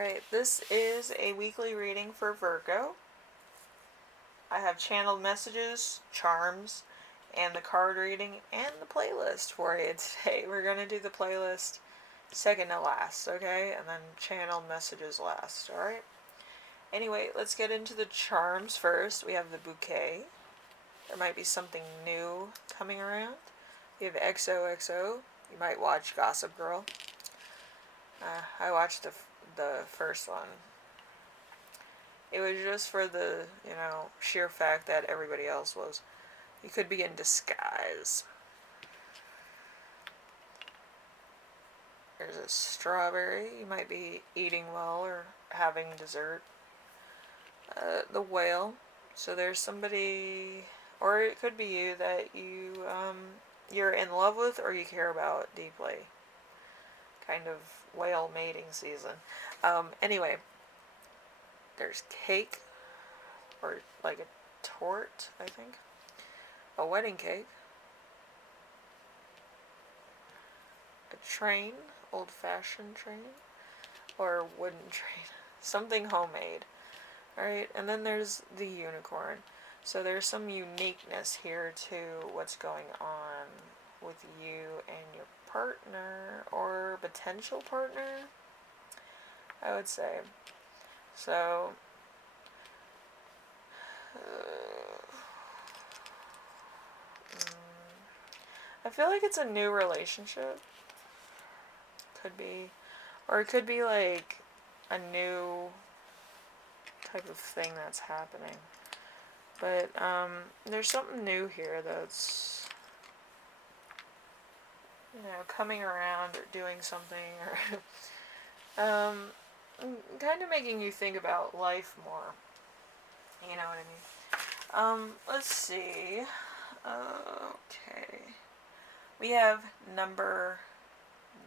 Alright, this is a weekly reading for Virgo. I have channeled messages, charms, and the card reading and the playlist for you today. We're going to do the playlist second to last, okay? And then channeled messages last, alright? Anyway, let's get into the charms first. We have the bouquet. There might be something new coming around. We have XOXO. You might watch Gossip Girl. I watched the first one. It was just for the, sheer fact that everybody else was. You could be in disguise. There's a strawberry. You might be eating well or having dessert. The whale. So there's somebody, or it could be you that you're in love with or you care about deeply. Kind of whale mating season. Anyway, there's cake, or like a torte, I think. A wedding cake. A train, old-fashioned train, or a wooden train. Something homemade. Alright, and then there's the unicorn. So there's some uniqueness here to what's going on with you and your partner, or potential partner, I would say. So, I feel like it's a new relationship. Could be, or it could be like a new type of thing that's happening. But there's something new here that's, coming around or doing something, or kind of making you think about life more. You know what I mean? Let's see. Okay. We have number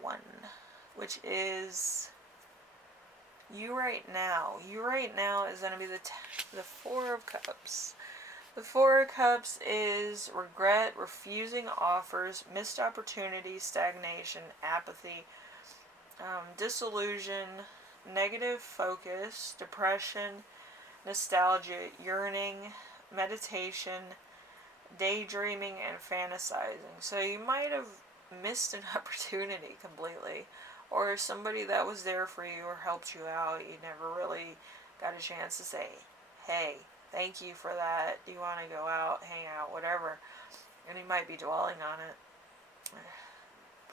1, which is you right now. You right now is going to be the 4 of Cups. The 4 of Cups is regret, refusing offers, missed opportunities, stagnation, apathy, disillusion, negative focus, depression, nostalgia, yearning, meditation, daydreaming, and fantasizing. So you might have missed an opportunity completely, or somebody that was there for you or helped you out, you never really got a chance to say, hey, thank you for that, do you want to go out, hang out, whatever. And you might be dwelling on it.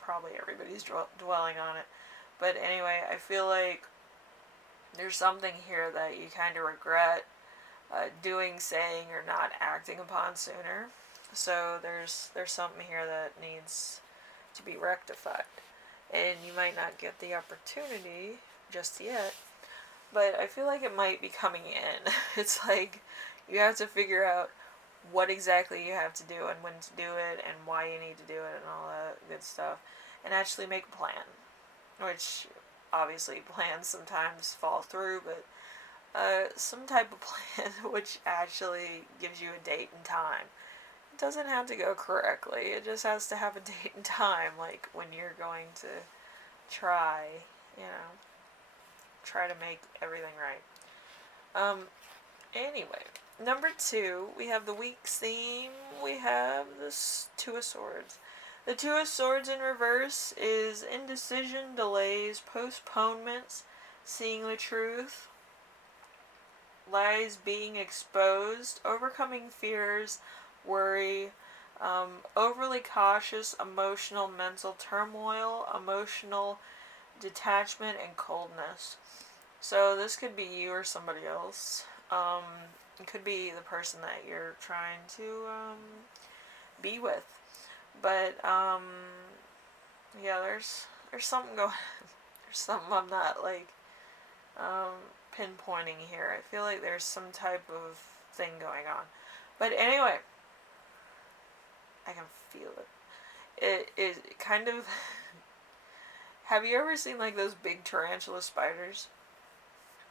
Probably everybody's dwelling on it. But anyway, I feel like there's something here that you kind of regret doing, saying, or not acting upon sooner. So there's something here that needs to be rectified. And you might not get the opportunity just yet, but I feel like it might be coming in. It's like you have to figure out what exactly you have to do and when to do it and why you need to do it and all that good stuff, and actually make a plan, which obviously plans sometimes fall through, but some type of plan which actually gives you a date and time. It doesn't have to go correctly, it just has to have a date and time, like when you're going to try to make everything right. Anyway, number 2, we have the week's theme. We have this 2 of Swords. The 2 of Swords in reverse is indecision, delays, postponements, seeing the truth, lies being exposed, overcoming fears, worry, overly cautious, emotional, mental turmoil, emotional detachment, and coldness. So this could be you or somebody else. It could be the person that you're trying to be with. But yeah, there's something going. There's something I'm not like pinpointing here. I feel like there's some type of thing going on. But anyway, I can feel it. It is kind of. Have you ever seen like those big tarantula spiders?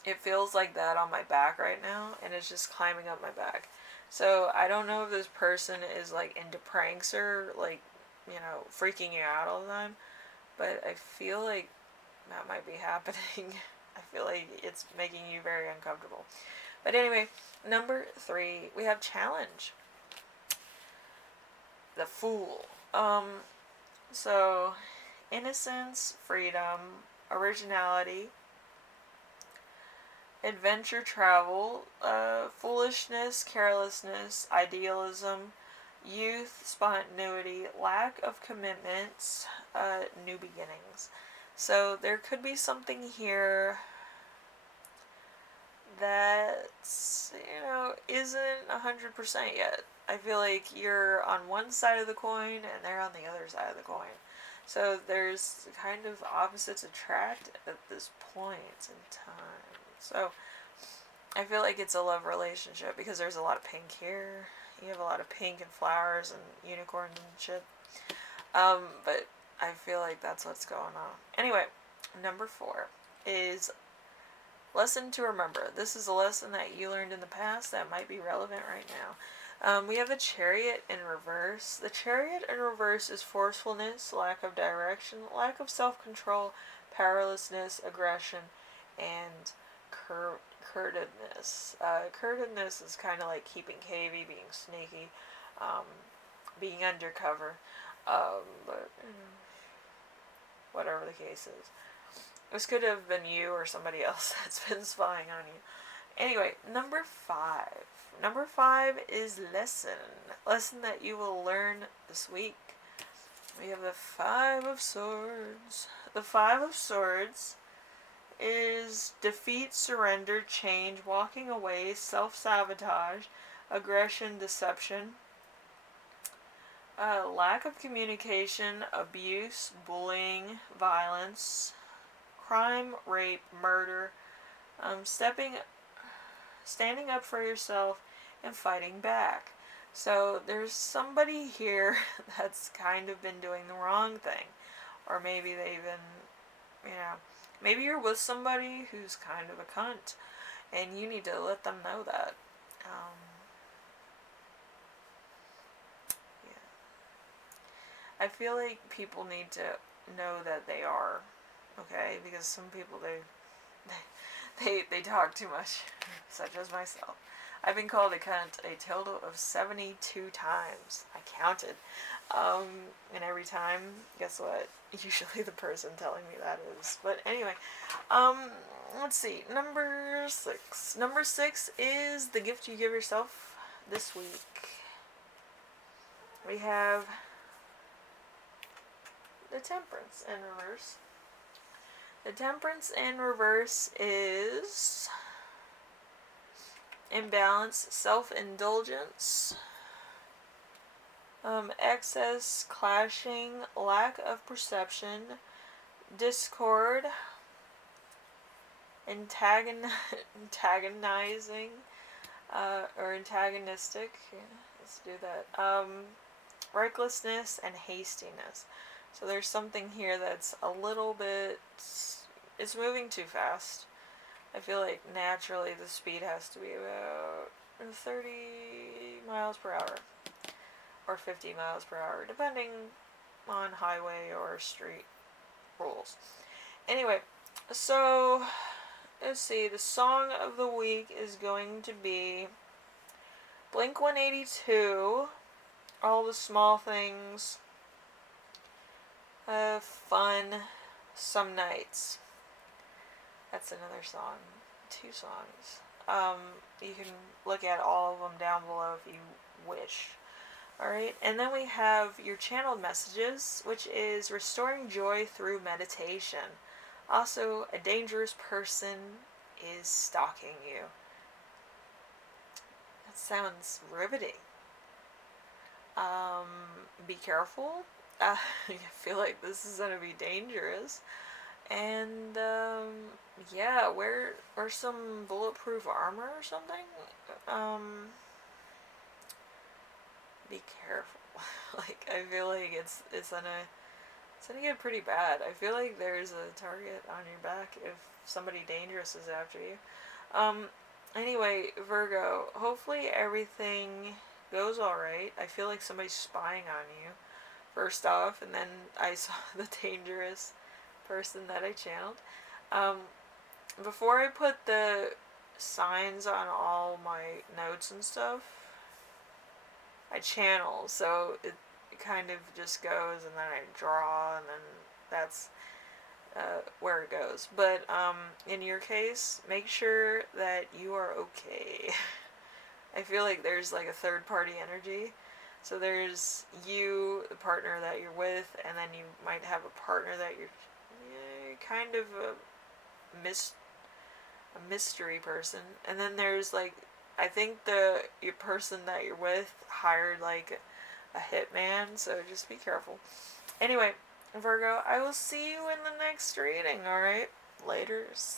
It feels like that on my back right now, and it's just climbing up my back. So I don't know if this person is like into pranks or like, freaking you out all the time, but I feel like that might be happening. I feel like it's making you very uncomfortable. But anyway, number 3, we have challenge. The Fool. So innocence, freedom, originality, adventure, travel, foolishness, carelessness, idealism, youth, spontaneity, lack of commitments, new beginnings. So there could be something here that's, isn't 100% yet. I feel like you're on one side of the coin and they're on the other side of the coin. So there's kind of opposites attract at this point in time. So I feel like it's a love relationship because there's a lot of pink here. You have a lot of pink and flowers and unicorns and shit. But I feel like that's what's going on. Anyway, number 4 is lesson to remember. This is a lesson that you learned in the past that might be relevant right now. We have the Chariot in reverse. The Chariot in reverse is forcefulness, lack of direction, lack of self-control, powerlessness, aggression, and curtedness. Curtedness is kind of like keeping cavey, being sneaky, being undercover, but whatever the case is. This could have been you or somebody else that's been spying on you. Anyway, number 5. Number 5 is lesson. Lesson that you will learn this week. We have the 5 of Swords. The 5 of Swords is defeat, surrender, change, walking away, self-sabotage, aggression, deception, lack of communication, abuse, bullying, violence, crime, rape, murder, standing up for yourself, and fighting back. So there's somebody here that's kind of been doing the wrong thing. Or maybe they've been, maybe you're with somebody who's kind of a cunt, and you need to let them know that. I feel like people need to know that they are, okay? Because some people, they talk too much, such as myself. I've been called a cunt a total of 72 times. I counted. And every time, guess what? Usually the person telling me that is. But anyway, let's see. Number 6. Number 6 is the gift you give yourself this week. We have the Temperance in reverse. The Temperance in reverse is imbalance, self-indulgence, excess, clashing, lack of perception, discord, antagonizing, or antagonistic. Yeah, let's do that. Recklessness and hastiness. So there's something here that's a little bit, it's moving too fast. I feel like naturally the speed has to be about 30 miles per hour or 50 miles per hour, depending on highway or street rules. Anyway, so let's see. The song of the week is going to be Blink-182, All the Small Things, Fun, Some Nights. That's another song. 2 songs. You can look at all of them down below if you wish. Alright, and then we have your channeled messages, which is restoring joy through meditation. Also, a dangerous person is stalking you. That sounds riveting. Be careful. I feel like this is going to be dangerous. And, yeah, wear some bulletproof armor or something. Be careful. Like, I feel like it's gonna get pretty bad. I feel like there's a target on your back if somebody dangerous is after you. Anyway, Virgo, hopefully everything goes alright. I feel like somebody's spying on you, first off, and then I saw the dangerous person that I channeled. before I put the signs on all my notes and stuff, I channel, so it kind of just goes, and then I draw, and then that's where it goes. But in your case, make sure that you are okay. I feel like there's like a third party energy. So there's you, the partner that you're with, and then you might have a partner that you're kind of a mystery person. And then there's like, I think your person that you're with hired like a hitman, so just be careful. Anyway, Virgo, I will see you in the next reading, alright? Laters.